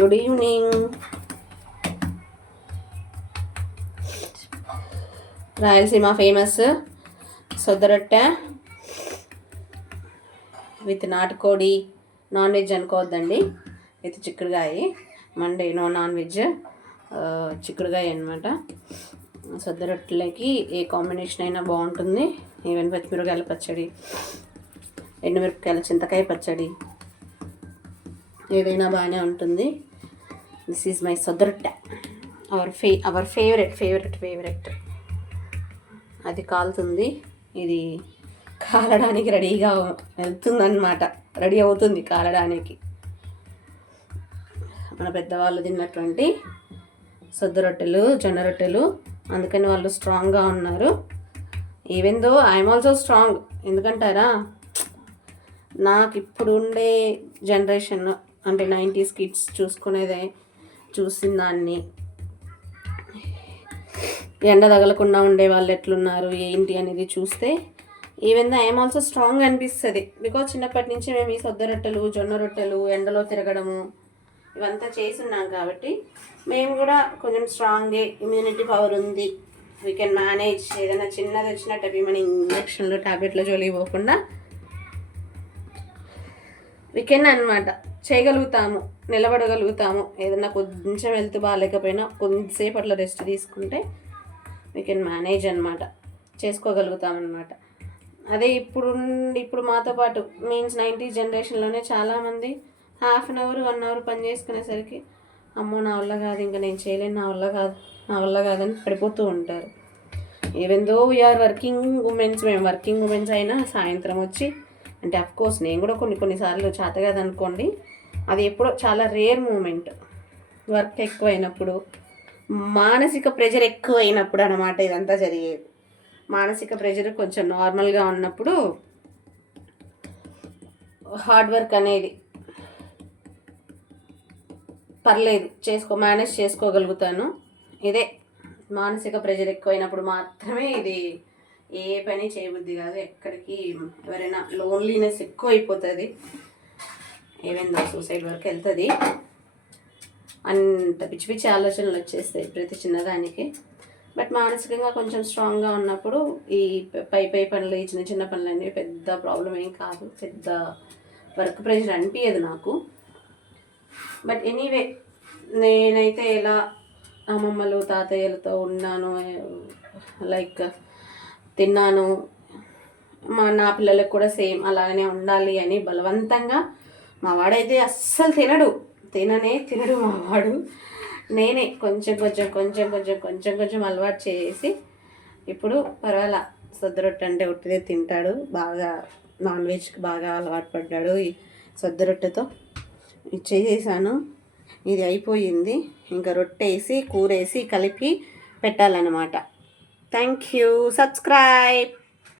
Good evening. Rayalaseema famous సొద్దరొట్టె with నాటుకోడి. Non veg అనుకోవద్దండి, విత్ చిక్కుడుగాయ. మండే నో నాన్ వెజ్, చిక్కుడుగాయ అనమాట. సొద్దరొట్టెలకి ఏ కాంబినేషన్ అయినా బాగుంటుంది. ఈవెన్ పచ్చిమిరపకాయల పచ్చడి, ఎండుమిరపకాయల చింతకాయ పచ్చడి, ఏదైనా బాగానే ఉంటుంది. దిస్ ఈజ్ మై సొద్దరొట్టె, అవర్ ఫేవరెట్. అది కాలుతుంది, ఇది కాలడానికి రెడీగా వెళ్తుందన్నమాట. రెడీ అవుతుంది కాలడానికి. మన పెద్దవాళ్ళు తిన్నటువంటి సొద్ద రొట్టెలు, జొన్న రొట్టెలు. అందుకని వాళ్ళు స్ట్రాంగ్గా ఉన్నారు. Even though I'm also strong. ఎందుకంటారా, నాకు ఇప్పుడు ఉండే జనరేషన్ అంటే 90s కిడ్స్ చూసిన దాన్ని, ఎండ తగలకుండా ఉండే వాళ్ళు ఎట్లున్నారు ఏంటి అనేది చూస్తే even though I'm also strong అనిపిస్తుంది. బికాజ్ చిన్నప్పటి నుంచి మేము ఈ సొద్ద రొట్టెలు, జొన్న రొట్టెలు, ఎండలో తిరగడము ఇవంతా చేస్తున్నాం కాబట్టి మేము కూడా కొంచెం స్ట్రాంగే, ఇమ్యూనిటీ పవర్ ఉంది. We can manage. ఏదైనా చిన్నది వచ్చినట్టు మన ఇంజక్షన్లు, ట్యాబ్లెట్ల జోలికి పోకుండా వీ కెన్ అనమాట, చేయగలుగుతాము, నిలబడగలుగుతాము. ఏదైనా కొంచెం హెల్త్ బాగాలేకపోయినా కొంతసేపు అట్లా రెస్ట్ తీసుకుంటే వీ కెన్ మేనేజ్ అనమాట, చేసుకోగలుగుతామన్నమాట. అదే ఇప్పుడు మాతో పాటు మీన్స్ 90s జనరేషన్లోనే చాలామంది హాఫ్ అన్ అవర్ 1 అవర్ పని చేసుకునేసరికి అమ్మో నా వల్ల కాదు, ఇంకా నేను చేయలేను, నా వల్ల కాదని పడిపోతూ ఉంటారు. Even though we are working womens, మేము వర్కింగ్ ఉమెన్స్ అయినా సాయంత్రం వచ్చి, అంటే అఫ్కోర్స్ నేను కూడా కొన్నిసార్లు చేత కాదనుకోండి, అది ఎప్పుడో చాలా రేర్ మూమెంట్. వర్క్ ఎక్కువైనప్పుడు, మానసిక ప్రెషర్ ఎక్కువైనప్పుడు అన్నమాట ఇదంతా జరిగేది. మానసిక ప్రెషర్ కొంచెం నార్మల్గా ఉన్నప్పుడు హార్డ్ వర్క్ అనేది పర్లేదు, మేనేజ్ చేసుకోగలుగుతాను. ఇదే మానసిక ప్రెషర్ ఎక్కువైనప్పుడు మాత్రమే ఇది ఏ పని చేయబుద్ధి కాదు. ఎక్కడికి ఎవరైనా లోన్లీనెస్ ఎక్కువ అయిపోతుంది, ఈవెన్ దో సూసైడ్ వరకు వెళ్తుంది. అంత పిచ్చి పిచ్చి ఆలోచనలు వచ్చేస్తాయి ప్రతి చిన్నదానికి. బట్ మానసికంగా కొంచెం స్ట్రాంగ్గా ఉన్నప్పుడు ఈ పై పనులు, ఈ చిన్న పనులు అనేవి పెద్ద ప్రాబ్లం ఏం కాదు. పెద్ద వర్క్ ప్రెషర్ అనిపించదు నాకు. బట్ ఎనీవే, నేనైతే ఎలా అమ్మమ్మలు, తాతయ్యలతో ఉన్నాను, లైక్ తిన్నాను, నా పిల్లలకు కూడా సేమ్ అలాగనే ఉండాలి అని బలవంతంగా. మా వాడైతే అస్సలు తినడు మా వాడు. నేనే కొంచెం అలవాటు చేసి ఇప్పుడు పర్వాలా, సొద్ద రొట్టె అంటే ఉట్టిదే తింటాడు. బాగా నాన్ వెజ్కి బాగా అలవాటు పడ్డాడు. ఈ సొద్ద రొట్టెతో చేసేసాను, ఇది అయిపోయింది. ఇంకా రొట్టె వేసి కూర వేసి కలిపి పెట్టాలన్నమాట. Thank you. సబ్స్క్రైబ్.